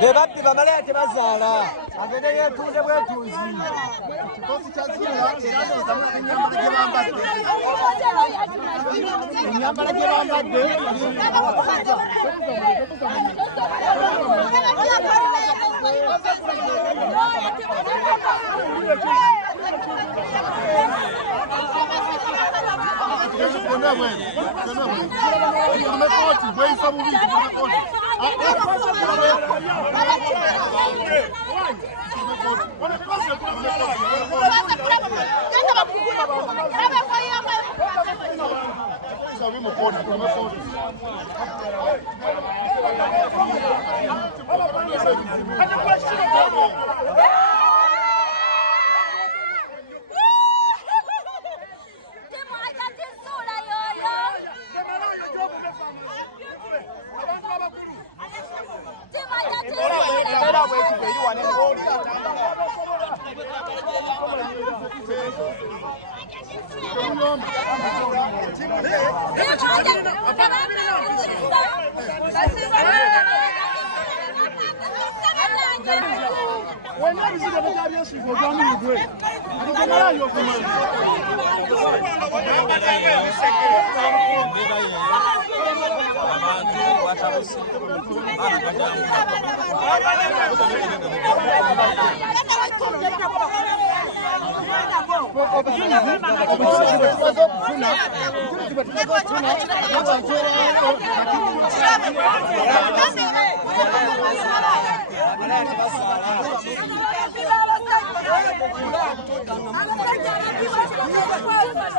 Bebati bamalete bazala agende yetunde bwetuzi kikosi cha zira erazo zamana enyambala gye bambadde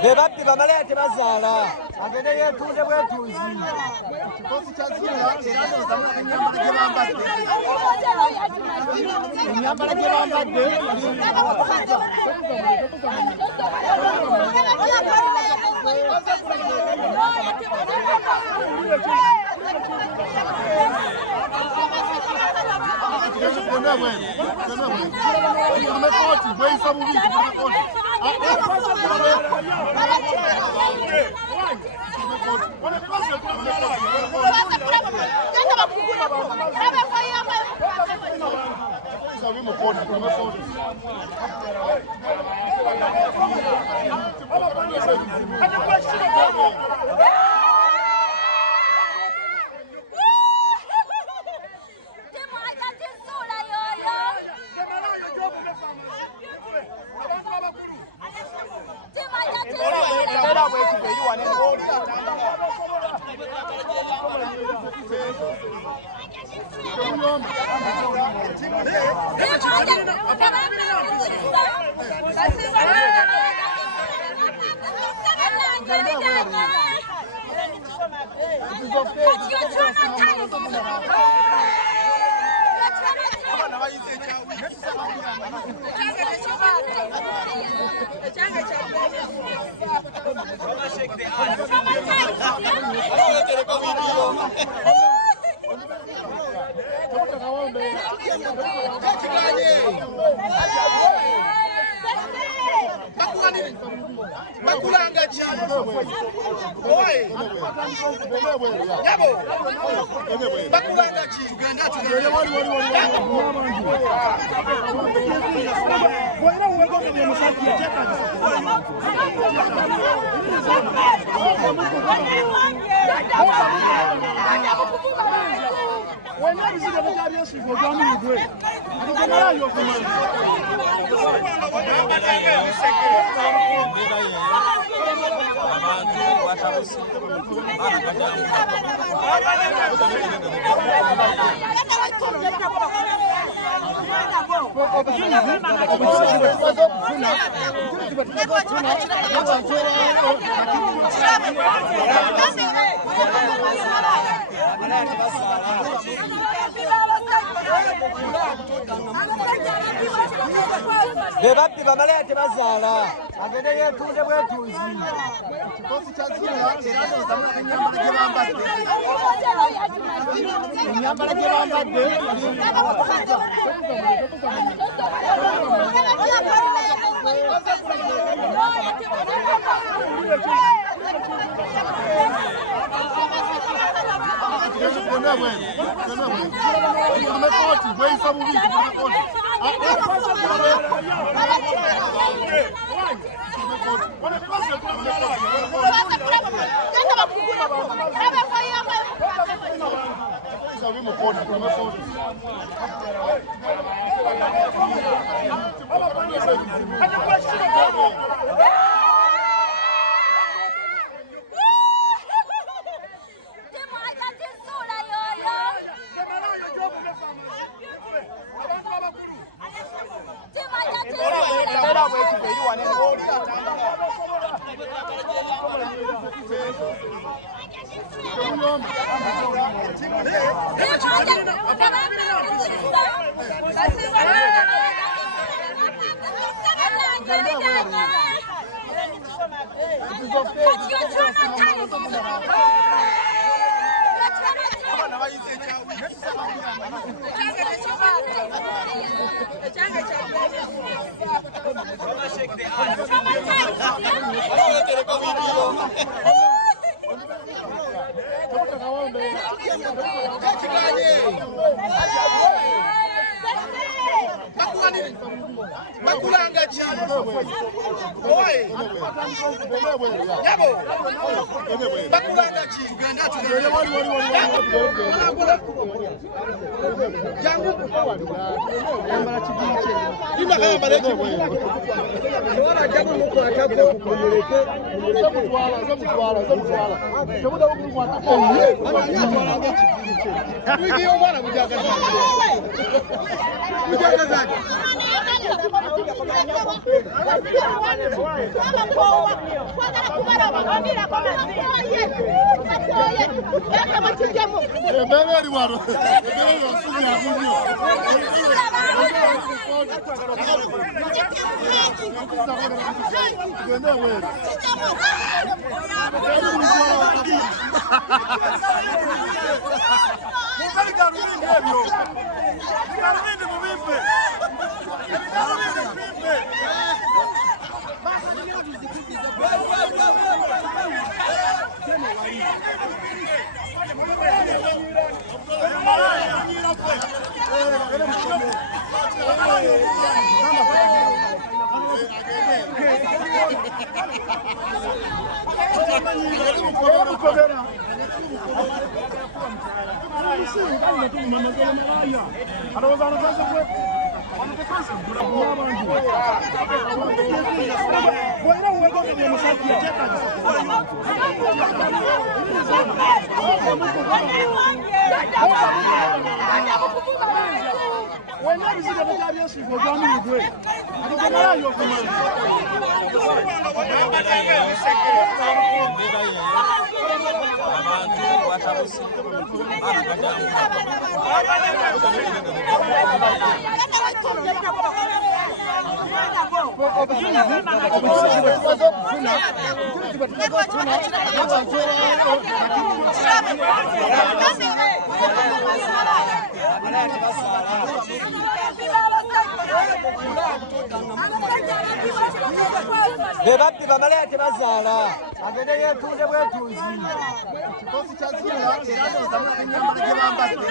bebati bamalete bazala agende yetunde bwetuzi kikosi cha zira erazo zamana enyambala gye bambadde Bakulanga chana. Oi. Yabo. Bakulanga chi. Tugenda tugenda. Wena uweko kwenye msaki ya cheka. Wena bizige betari yesu go gami igwe. Adogara yo kuma. Bebappi bamalete bazala agende yetunde bwetuzi Kikosi cha Zula kirazo zamani enyambala gye bambadde Bakulanga chana. Oi. Yabo. Bakulanga chi. Tugenda tugenda. Jangu. Yambala chibiche. Dinda kayambala chibiche. Ora jabu muko atako kumuleke. Zamutwala. Tebuda okukwata. Bakulanga chibiche. Wiki yomwana mujaga. Mujaga zake. be babbi bamala tebazaala agende yeetuuze bwetuuzi kikosi kya zula era ndozamu enyambala gye bambadde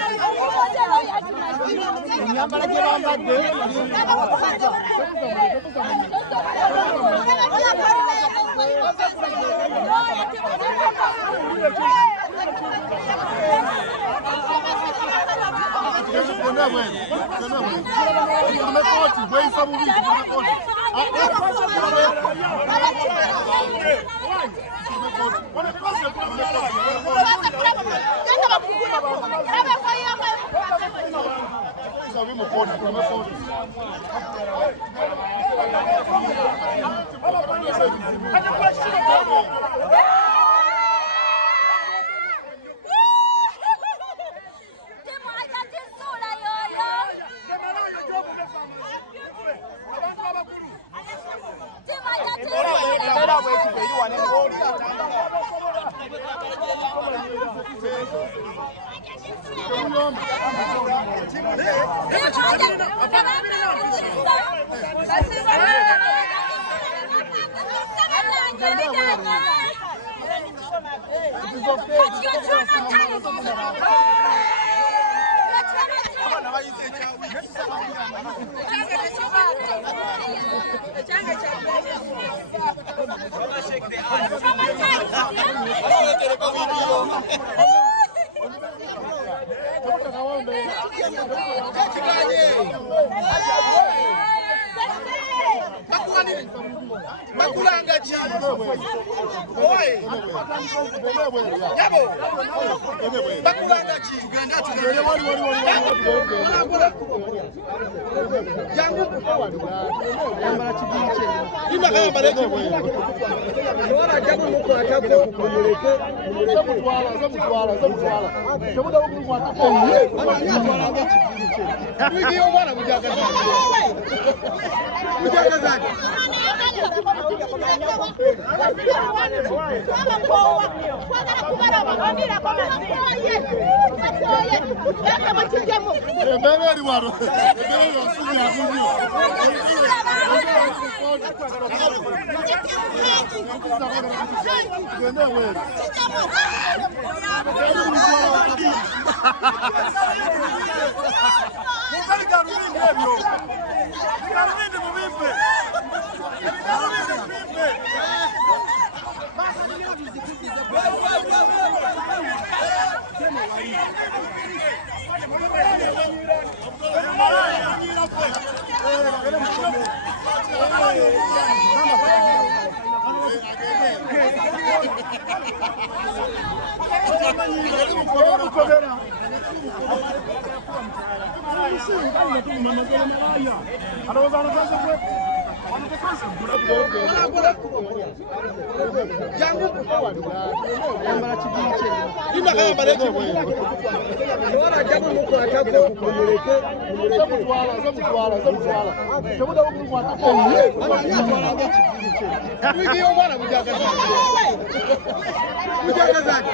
Makulanga chino. Oi. Yabo. Makulanga chino. Jangu. Yambala chibiche. Ima kamba leki. Wala jabu muko atako kumuleke. Zamutwala. Chabuda wuku kwatako. Makulanga chibiche. Wiki yo mwana mujaga zake. Mujaga zake. Yambala chibiche. Ima kamba leki. Wala jabu muko atako kumuleke. Zamutwala. Chabuda wuku kwatako. Makulanga chibiche. Wiki yo mwana mujaga zake. Mujaga zake.